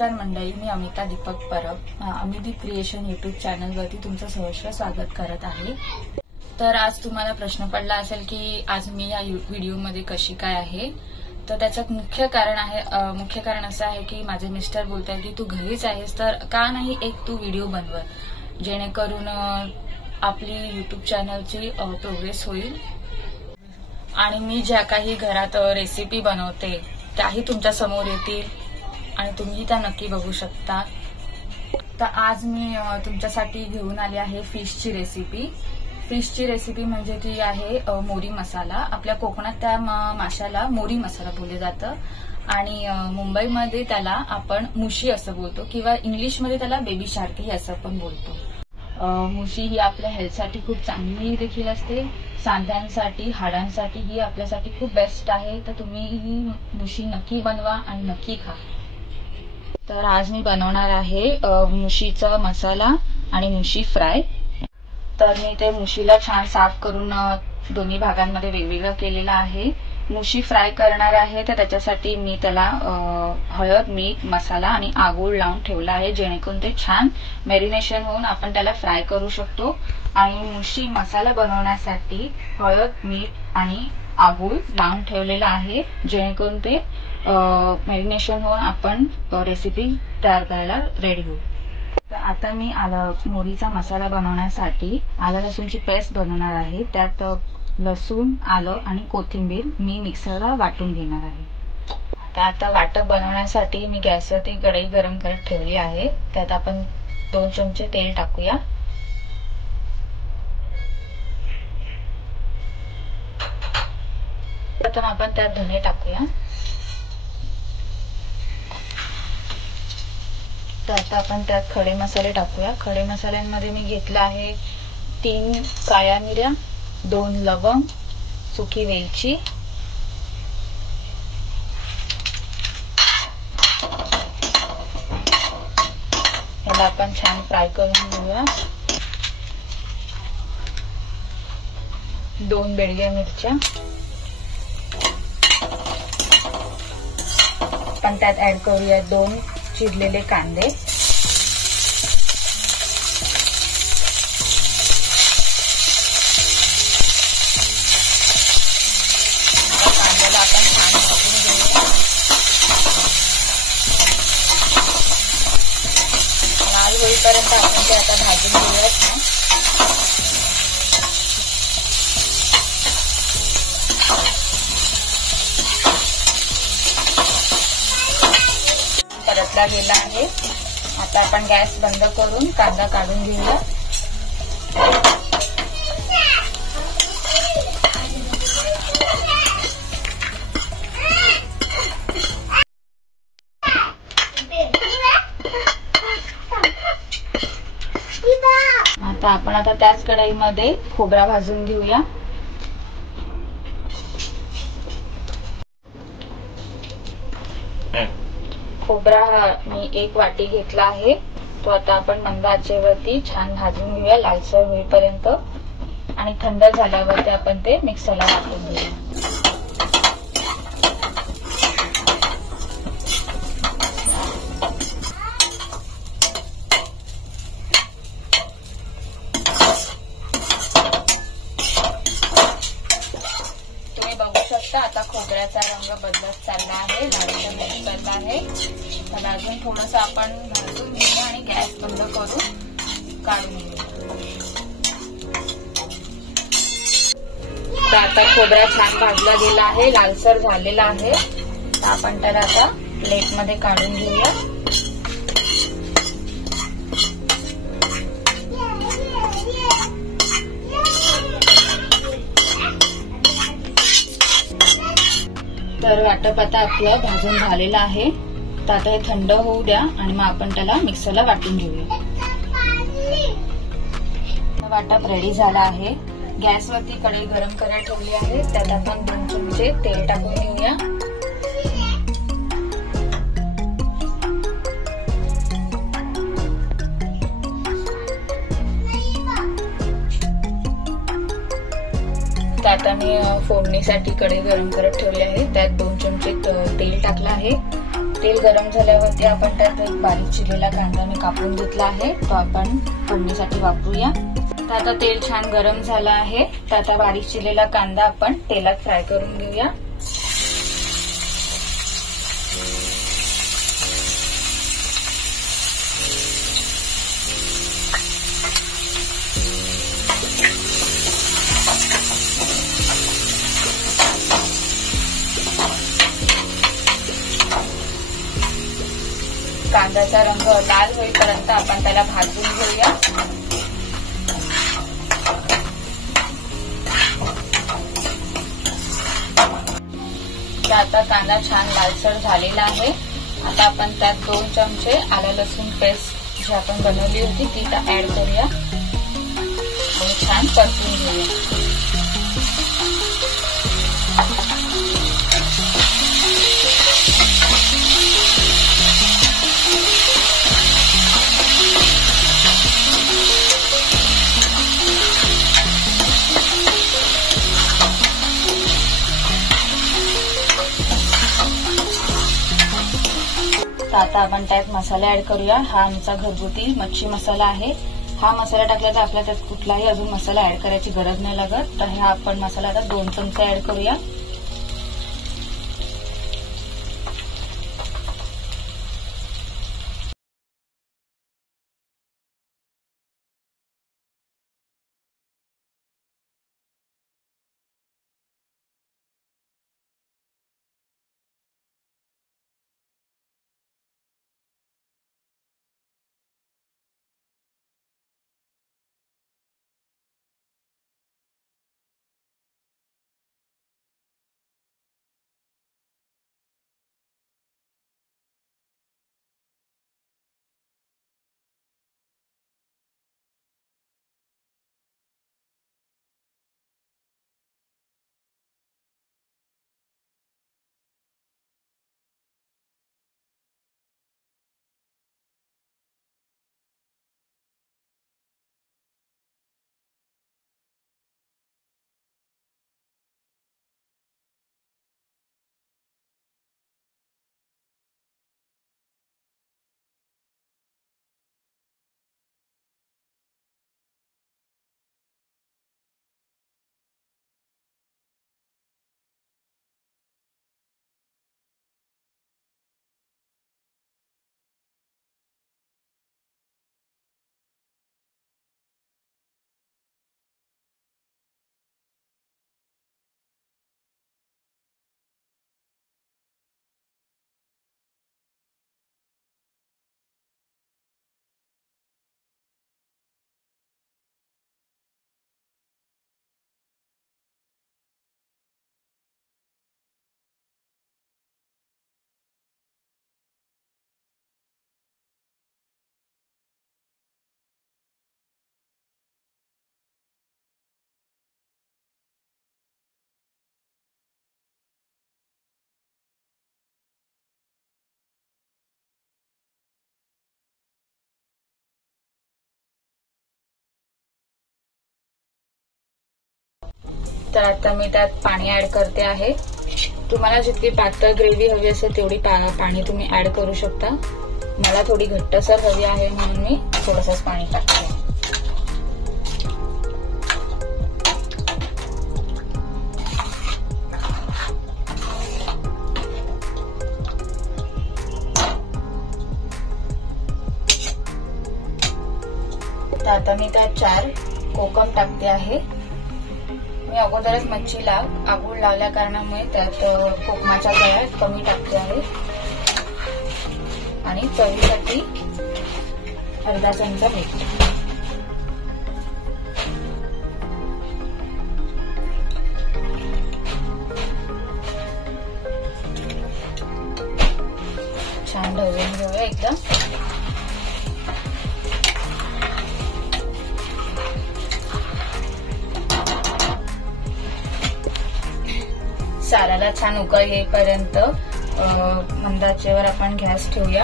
नमस्कार मंडळी, मी Amita Deepak Parab अमिदीप creation YouTube चॅनलवरती तुमचं सहर्ष स्वागत करत आहे। तर आज तुम्हाला प्रश्न पडला असेल की आज मी या व्हिडिओमध्ये कशी काय आहे। तर त्याचं मुख्य कारण असं आहे की माझे मिस्टर बोलतात की तू घरीच आहेस तर का नाही एक तू व्हिडिओ बनव, जेणेकरून आपली यूट्यूब चॅनलची प्रोग्रेस होईल आणि मी ज्या काही घरात रेसिपी बनवते त्याही तुमच्या समोर येतील आणि तुम्ही त्या नक्की बघू शकता। तर आज मी तुमच्यासाठी घेऊन आली आहे फिशची रेसिपी। फिशची रेसिपी म्हणजे ती आहे मोरी मसाला। आपल्या कोकणात त्या माशाला मोरी मसाला बोलले जातं आणि मुंबईमध्ये त्याला आपण मुशी असं बोलतो किंवा इंग्लिशमध्ये त्याला बेबी शार्क ही असं पण बोलतो। मुशी ही आपल्या हेल्थसाठी खूप चांगली देखील असते, सांध्यांसाठी हाडांसाठी ही आपल्यासाठी खूप बेस्ट आहे। तर तुम्ही ही मुशी नक्की बनवा आणि नक्की खा। तर आज मी बनवणार आहे मुशीचा मसाला आणि मुशी फ्राय। तर मी ते मुशीला छान साफ करून दोन्ही भागांमध्ये वेगवेगळं केलेलं आहे। मुशी फ्राय करणार आहे तर त्याच्यासाठी मी त्याला हळद, मीठ, मसाला आणि आगूळ लावून ठेवला आहे, जेणेकरून ते छान मॅरिनेशन होऊन आपण त्याला फ्राय करू शकतो। आणि मुशी मसाला बनवण्यासाठी हळद, मीठ आणि आगूळ लावून ठेवलेला आहे, जेणेकरून ते मॅरिनेशन होऊन आपण रेसिपी तयार करायला रेडी होऊ। तर आता मी मोरीचा मसाला बनवण्यासाठी आलं लसूणची पेस्ट बनवणार आहे। त्यात लसूण, आलं आणि कोथिंबीर मी मिक्सरला वाटून घेणार आहे। आता वाटप बनवण्यासाठी मी गॅसवरती कढई गरम करत ठेवली आहे। त्यात आपण 2 चमचे तेल टाकूया। प्रथम आपण त्यात धने टाकूया। तर आता आपण त्यात खडे मसाले टाकूया। खडे मसाल्यांमध्ये मी घेतला आहे 3 काळ्या मिऱ्या, 2 लवंग, सुकी वेलची, याला आपण छान फ्राय करून घेऊया। 2 बेडग्या मिरच्या आपण त्यात ऍड करूया। 2 चिरलेले कांदे, कांद्याला आपण छान भाजून घेऊया। लाल होईपर्यंत आपण ते आता भाजून घेऊयात। परतला गेला आहे। आता आपण गॅस बंद करून कांदा काढून घेऊया। आता त्याच कढईमध्ये खोबरा भाजून घेऊया। खोबरा मी 1 वाटी घेतला आहे, तो आता आपण मंद आचेवरती छान भाजून घेऊया लालसर होईपर्यंत आणि थंड झाल्यावरती आपण ते मिक्सरला वाटून घेऊया। तुम्ही बघू शकता आता खोबऱ्याचा रंग बदलत चालला आहे, लालसर होत चालला आहे। तर अजून थोडंसं आपण भाजून घेऊया आणि गॅस बंद करून काढून घेऊया। तर आता खोबरा छान भाजला गेला आहे, लालसर झालेला आहे। तर आपण त्याला आता प्लेटमध्ये काढून घेऊया। तर वाटप आता आपलं भाजून झालेलं आहे। तर आता हे थंड होऊ द्या आणि मग आपण त्याला मिक्सरला वाटून घेऊया। वाटप रेडी झाला आहे। गॅसवरती कढई गरम करायला ठेवली आहे, त्यात आपण 2 चमचे तेल टाकून घेऊया। आता मी फोडणीसाठी कढई गरम करत ठेवली आहे, त्यात 2 चमचे तेल टाकलं आहे। तेल गरम झाल्यावरती आपण त्यात एक बारीक चिरलेला कांदा मी कापून घेतला आहे, तो आपण फोडणीसाठी वापरूया। तर आता तेल छान गरम झालं आहे, तर आता बारीक चिरलेला कांदा आपण तेलात फ्राय करून घेऊया। कांद्याचा रंग लाल होईपर्यंत आपण त्याला भाजून घेऊया। तर आता कांदा छान लालसर झालेला आहे। आता आपण त्यात 2 चमचे आलं लसूण पेस्ट जी आपण बनवली होती ती ऍड करूया आणि छान परतून घेऊया। आता आपण त्यात मसाला ऍड करूया। हा आमचा घरगुती मच्छी मसाला आहे। हा मसाला टाकला तर आपल्याला त्यात कुठलाही अजून मसाला ऍड करायची गरज नाही लागत। तर हा आपण मसाला आता 2 चमचे ऍड करूया। तर आता मी त्यात पाणी ऍड करते आहे। तुम्हाला जितकी पातळ ग्रेव्ही हवी असेल तेवढी पाणी तुम्ही ऍड करू शकता। मला थोडी घट्टसर हवी आहे म्हणून मी थोडंसं पाणी टाकते। तर आता मी त्यात 4 कोकम टाकते आहे। मी अगोदरच मच्छीला आगूळ लावल्या कारणामुळे त्यात कोकमाच्या गळ्या कमी टाकते आहे आणि चवीसाठी अर्धा चमचा मीठ। छान ढवळून घेऊया एकदम। साराला छान उकळ येईपर्यंत मंद आचेवर आपण गॅस ठेवूया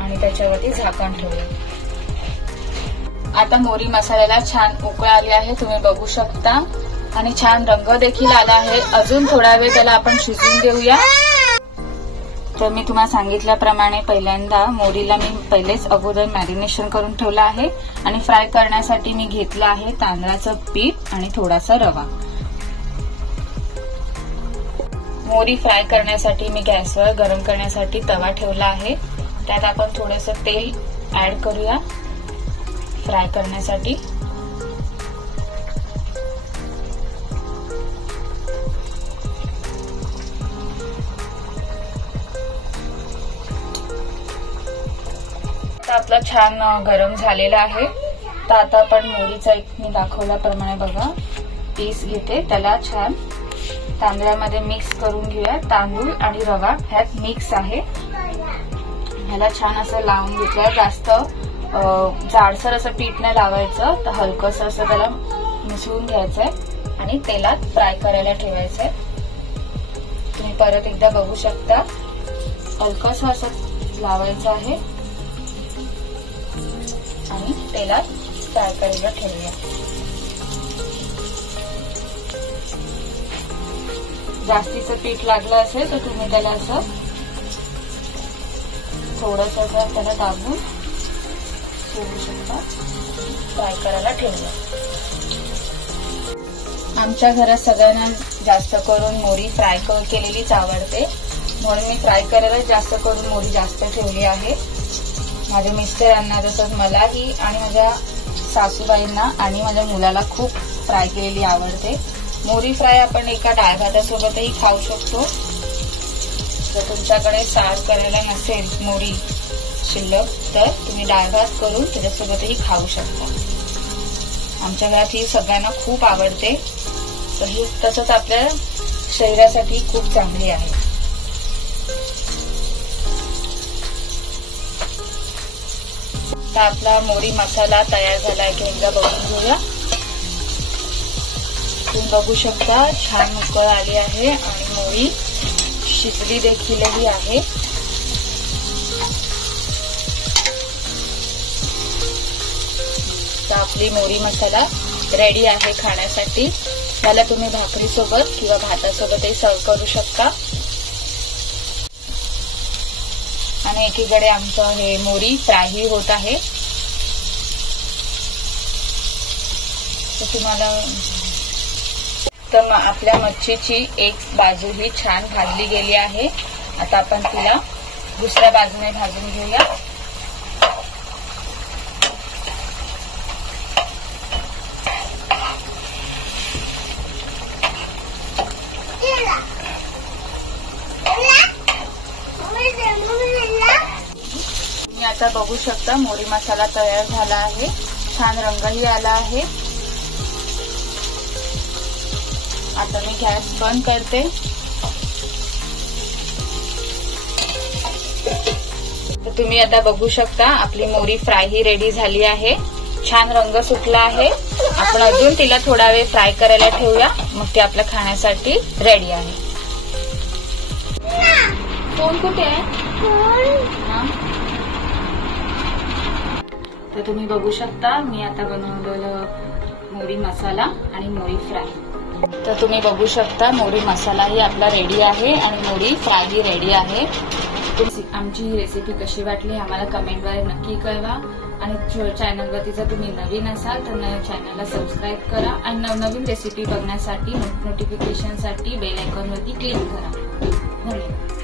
आणि त्याच्यावरती झाकण ठेवूया। आता मोहरी मसाल्याला छान उकळ आली आहे, तुम्ही बघू शकता आणि छान रंग देखील आला आहे। अजून थोडा वेळ त्याला आपण शिजवून देऊया। तर मी तुम्हाला सांगितल्याप्रमाणे पहिल्यांदा मोरीला मी पहिलेच अगोदर मॅरिनेशन करून ठेवलं आहे आणि फ्राय करण्यासाठी मी घेतलं आहे तांदळाचं पीठ आणि थोडासा रवा. मोरी फ्राय करण्यासाठी मी गॅसवर गरम करण्यासाठी तवा ठेवला आहे. त्यात आपण थोडंसं तेल ऍड करूया फ्राय करण्यासाठी. आपला छान गरम झालेला आहे. तर आता आपण मोरीचा एक मी दाखवल्याप्रमाणे बघा पीस घेते, त्याला छान तांदळामध्ये मिक्स करून घेऊया. तांदूळ आणि रवा ह्यात मिक्स आहे. ह्याला छान असं लावून घेतलं. जास्त जाडसर असं पीठ नाही लावायचं, तर हलकंसं असं त्याला मिसळून घ्यायचंय आणि तेलात फ्राय करायला ठेवायचंय. तुम्ही परत एकदा बघू शकता, हलकंसं असं लावायचं आहे आणि तेलात फ्राय करायला ठेवूया. जास्तीचं पीठ लागलं असेल तर तुम्ही त्याला असं थोडंसं त्याला दाबून ठेवू शकता. फ्राय करायला ठेवूया. आमच्या घरात सगळ्यांना जास्त करून मोरी फ्राय केलेलीच आवडते, म्हणून मी फ्राय करायला जास्त करून मोरी जास्त ठेवली आहे. माझ्या मिस्टरांना तसंच मलाही आणि माझ्या सासूबाईंना आणि माझ्या मुलाला खूप फ्राय केलेली आवडते. मोरी फ्राय आपण एका डाळ भातासोबतही खाऊ शकतो. जर तुमच्याकडे सार करायला नसेल मोरी शिल्लक तर तुम्ही डाळ भात करून त्याच्यासोबतही खाऊ शकता. आमच्या घरात ही सगळ्यांना खूप आवडते. तसंच आपल्या शरीरासाठी खूप चांगली आहे. आता आपला मोरी मसाला तयार झालाय की एकदा बघून घेऊया. तुम्ही बघू शकता छान उकळ आली आहे आणि मोरी शिजली देखीलही आहे. तर आपली मोरी मसाला रेडी आहे खाण्यासाठी. त्याला तुम्ही भाकरीसोबत किंवा भातासोबतही सर्व करू शकता. आणि एकीकडे आमचं हे मोरी फ्रायही होत आहे. तर तुम्हाला तर आपल्या मच्छीची एक बाजू ही छान भाजली गेली आहे. आता आपण तिला दुसऱ्या बाजूने भाजून घेऊया. तुम्ही आता बघू शकता मोरी मसाला तयार झाला आहे. छान रंगही आला आहे. आता मी गॅस बंद करते. तर तुम्ही आता बघू शकता आपली मोरी फ्राय ही रेडी झाली आहे. छान रंग सुटला आहे. आपण अजून तिला थोडा वेळ फ्राय करायला ठेवूया, मग ती आपल्या खाण्यासाठी रेडी आहे. फोन कुठे आहे? तर तुम्ही बघू शकता मी आता बनवलेलं मोरी मसाला आणि मोरी फ्राय. तर तुम्ही बघू शकता मोरी मसालाही आपला रेडी आहे आणि मोरी फ्रायही रेडी आहे. आमची ही रेसिपी कशी वाटली आम्हाला कमेंटद्वारे नक्की कळवा. आणि चॅनलवरती जर तुम्ही नवीन असाल तर चॅनलला सबस्क्राईब करा आणि नवनवीन रेसिपी बघण्यासाठी नोटिफिकेशनसाठी बेल आयकॉनवरती क्लिक करा. धन्यवाद.